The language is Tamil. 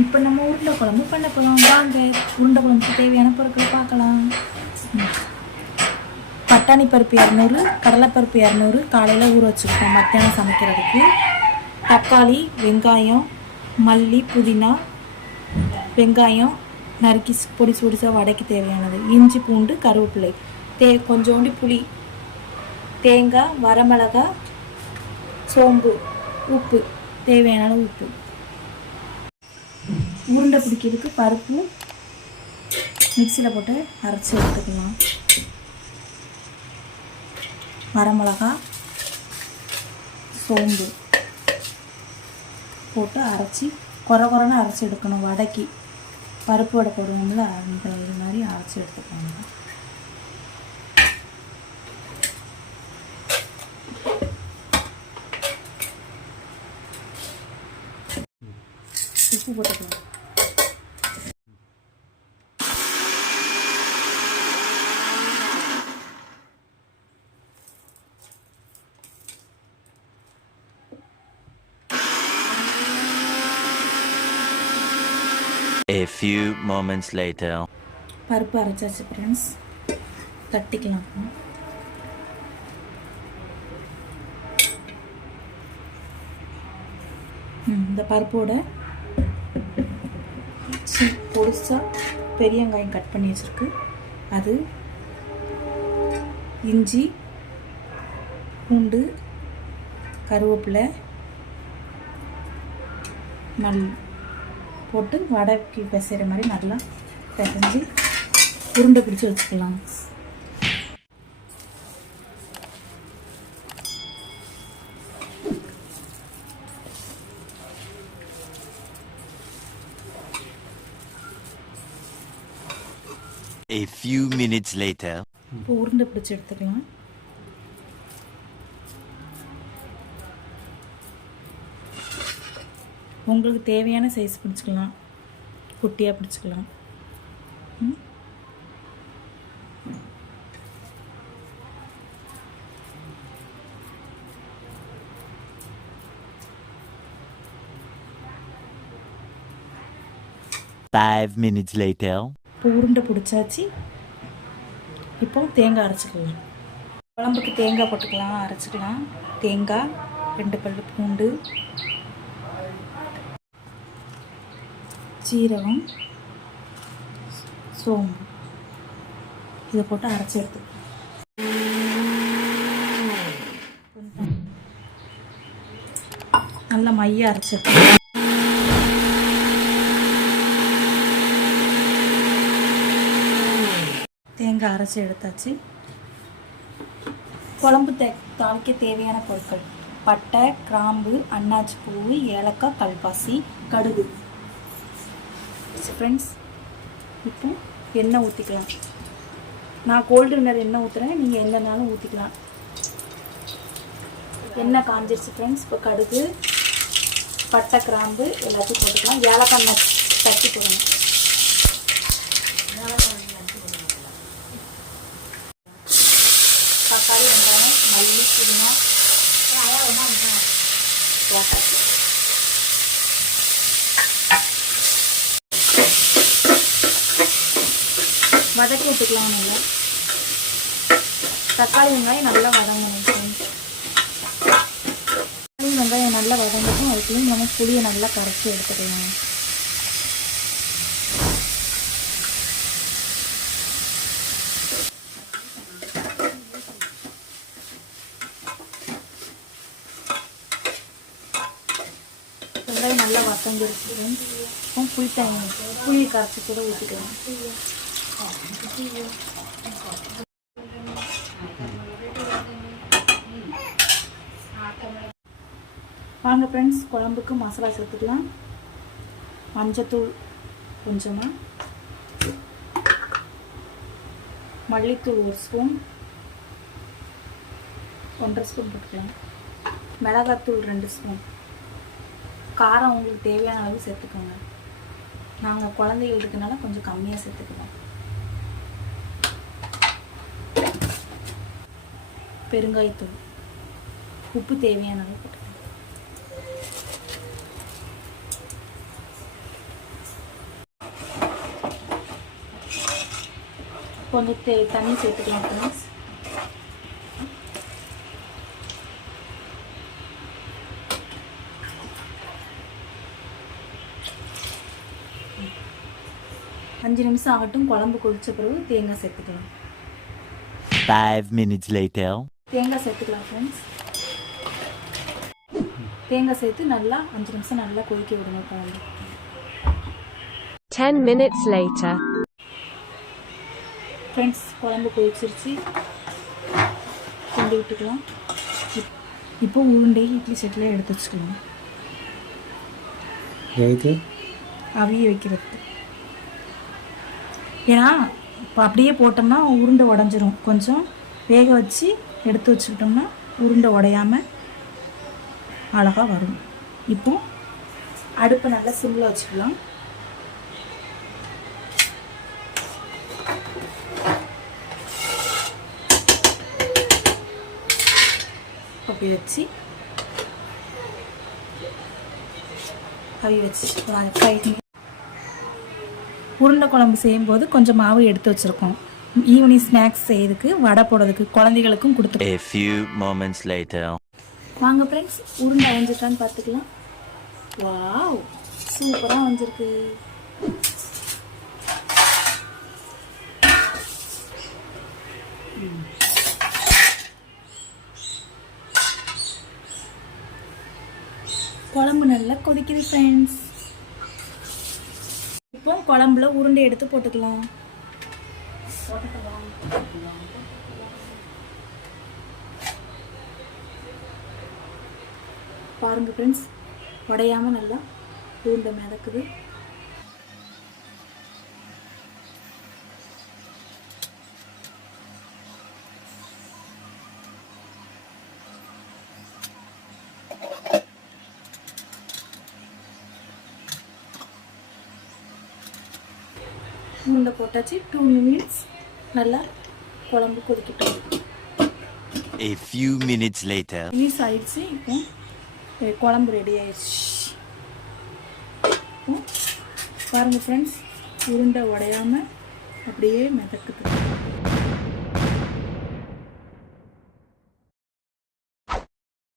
இப்போ நம்ம உருண்டை குழம்பு பண்ண போகலாம் வாங்க உருண்டை குழம்புக்கு தேவையான பொருட்கள் பார்க்கலாம். பட்டாணி பருப்பு இரநூறு கடலைப்பருப்பு இரநூறு காலையில் ஊற வச்சுருக்கோம் மத்தியானம் சமைக்கிறதுக்கு. தக்காளி வெங்காயம் மல்லி புதினா வெங்காயம் நறுக்கி பொடி பொடிசாக வடைக்கு தேவையானது. இஞ்சி பூண்டு கருவேப்பிலை. தே கொஞ்சோண்டு புளி. தேங்காய் வரமிளகாய் சோம்பு உப்பு. தேவையான உப்பு. உருண்டை பிடிக்கிறதுக்கு பருப்பு மிக்சியில் போட்டு அரைச்சி எடுத்துக்கலாம். வரமிளகா சோம்பு போட்டு அரைச்சி குறை குறைன்னு அரைச்சி எடுக்கணும். வடைக்கு பருப்பு வடை போடுவோம்ல அந்த இது மாதிரி அரைச்சி எடுத்துக்கோங்க. உப்பு போட்டுக்கலாம். Few moments later. பருப்பு அரைச்சாச்சு ஃப்ரெண்ட்ஸ் தட்டிக்கலாம். இந்த பருப்போட சி- பொடிசா பெரிய வெங்காயம் கட் பண்ணி வச்சுருக்கு. அது இஞ்சி பூண்டு கருவேப்பிலை மல் போட்டு வடைக்கு பிசைகிற மாதிரி நல்லா பிசைஞ்சு உருண்டை பிடிச்சி வச்சுக்கலாம் A few minutes later. இப்போ உருண்டை பிடிச்சி எடுத்துக்கலாம் உங்களுக்கு தேவையான சைஸ் பிடிச்சிக்கலாம். குட்டியாக பிடிச்சிக்கலாம்? Five minutes later. உருண்டை பிடிச்சாச்சு. இப்போ தேங்காய் அரைச்சிக்கலாம். குழம்புக்கு தேங்காய் போட்டுக்கலாம் அரைச்சிக்கலாம். தேங்காய் ரெண்டு பல்லு பூண்டு சீரகம் சோம்பு. இதை போட்டு அரைச்சி எடுத்துக்கணும் நல்லா மைய அரைச்சி தேங்காய் அரைச்சி எடுத்தாச்சு. குழம்பு தே தாளிக்க தேவையான பொருட்கள். பட்டை கிராம்பு அன்னாச்சி பூ ஏலக்காய் கல்பாசி கடுகு. ஃப்ரெண்ட்ஸ் இப்போ எண்ணெய் ஊற்றிக்கலாம் நான் கோல்டு வினர் எண்ணெய் ஊற்றுறேன் நீங்கள் எந்தனாலும் ஊற்றிக்கலாம் எண்ணெய் காஞ்சிருச்சு ஃப்ரெண்ட்ஸ் இப்போ கடுகு பட்டை கிராம்பு எல்லாத்தையும் போட்டுக்கலாம். ஏலக்காய் நச்சு தட்டி போடணும். தக்காளி வெங்காயம் மல்லி புதினா. வதக்கி விட்டுக்கலாம் நல்லா தக்காளி வெங்காயம் நல்லா வதங்கணும் தக்காளி வெங்காயம் நல்லா வதங்கட்டும். அதுக்குள்ளேயும் நம்ம புளியை நல்லா கரைச்சி எடுத்துக்கலாம். வெங்காயம் நல்லா வதங்கிருச்சு புளி தண்ணி புளி கரைச்சி கூட ஊற்றிக்கலாம் வாங்க ஃப்ரெண்ட்ஸ் குழம்புக்கு மசாலா சேர்த்துக்கலாம். மஞ்சத்தூள் கொஞ்சமாக மல்லித்தூள் ஒரு ஸ்பூன் ஒன்றரை ஸ்பூன் போட்டுக்கலாம். மிளகாத்தூள் ரெண்டு ஸ்பூன் காரம் உங்களுக்கு தேவையான அளவு சேர்த்துக்கோங்க. நாங்கள் குழந்தைகள் இருக்கனால கொஞ்சம் கம்மியாக சேர்த்துக்குவோம். பெருங்காயத்தூள். உப்பு தேவையானது கொஞ்சம் தே தண்ணி சேர்த்துக்கலாம் அஞ்சு நிமிஷம் ஆகட்டும் குழம்பு கொதிச்ச பிறகு தேங்காய் சேர்த்துக்கலாம். Five minutes later. தேங்காய் சேர்த்துக்கலாம் ஃப்ரெண்ட்ஸ் தேங்காய் சேர்த்து நல்லா அஞ்சு நிமிஷம் நல்லா கொதிக்க விடுங்க குழம்பு 10 minutes later. ஃப்ரெண்ட்ஸ் குழம்பு கொதிச்சிருச்சு. கொண்டு விட்டுக்கலாம். இப்- இப்போ உருண்டை இட்லி செட்டில் எடுத்து வச்சுக்கலாம். எதுக்கு அவிய வைக்கிறது. ஏன்னா இப்போ அப்படியே போட்டோம்னா உருண்டை உடஞ்சிரும். கொஞ்சம் வேக வச்சு எடுத்து வச்சுக்கிட்டோம்னா உருண்டை உடையாம அழகாக வரும். இப்போ அடுப்பை நல்லா சிம்மில் வச்சுக்கலாம். அப்படி வச்சு அவி வச்சு உருண்டை குழம்பு செய்யும்போது கொஞ்சம் மாவு எடுத்து வச்சுருக்கோம். ஈவினிங் ஸ்நாக்ஸ் செய்யறதுக்கு வடை போடுறதுக்கு குழந்தைகளுக்கும் கொடுத்துருக்கோம் A few moments later. வாங்க ஃப்ரெண்ட்ஸ் உருண்டை அரைஞ்சிட்டான்னு பார்த்துக்கலாம் வாவ் சூப்பராக வந்திருக்கு. குழம்பு நல்லா கொதிக்குது ஃப்ரெண்ட்ஸ் இப்போ குழம்புல உருண்டை எடுத்து போட்டுக்கலாம் பாருங்க ஃப்ரெண்ட்ஸ் உடையாம நல்லா உருண்டை மிதக்குது. உருண்டை போட்டாச்சு டூ மினிட்ஸ் நல்லா குழம்பு கொதிக்கட்டும் A few minutes later. Release ஆயிடுச்சு இப்போ குழம்பு ரெடி ஆயிடுச்சு. இப்போ பாருங்கள் ஃப்ரெண்ட்ஸ் உருண்டை உடையாம அப்படியே மிதக்குது.